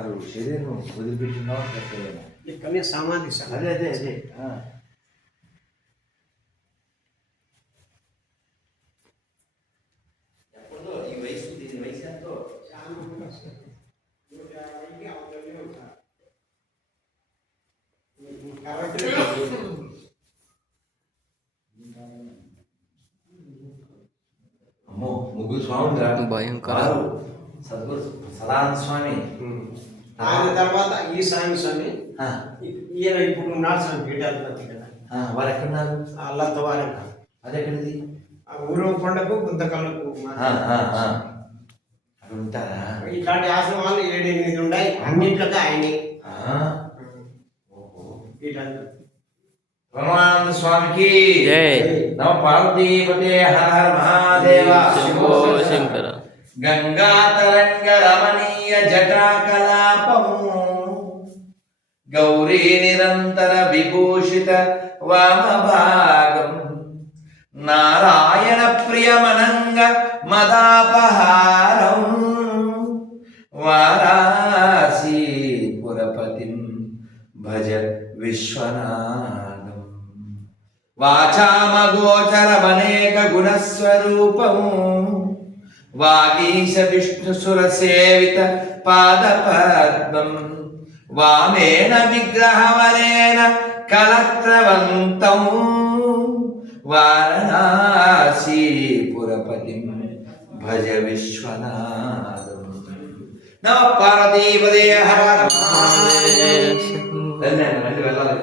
వారు శరీరం వదిలిపెట్టినావు కట్టలేము. ఇక్కడనే సమాధి సార్. అదే అదే అదే ఎప్పుడో ఈ వయసు దీని వయసు ఎంతో అమ్మో ముగ్గురు స్వామి భయంకర సద్గురు సదానంద స్వామి. ఆయన తర్వాత ఈ స్వామి ఈయన ఇప్పుడు ఉన్నాడు స్వామి పీఠాధిపతి కదా. వారు ఎక్కడున్నారు? అల్లంత వారంక అది ఎక్కడిది? ఆ ఊరు కొండకు గుంతకళ్ళకు అక్కడ ఉంటారా? ఇట్లాంటి ఆశ్రమాలు 7-8 ఉన్నాయి. అన్నింటికి ఆయనే. పరమానంద స్వామికి జై. నమ పార్వతీపతే హర హర మహాదేవ శంభో శంకర. గంగా తరంగ రమణీయ జటాకలాపము గౌరీ నిరంతర విభూషిత వామభాగం నారాయణ ప్రియమనంగ మదాపహారం వారాసీపురపతిం భజ విశ్వనాథం వాచామగోచరమనేక గుణస్వరూపము వాగీశ విష్ణుసుర సేవిత పాదపద్మం వామేన విగ్రహవరేణ కలత్రవంతం వారణాసీపురపతిం భజ విశ్వనాథం. నమ పార్వతీపదే హర హర మహాదేవ. వెళ్ళాలి.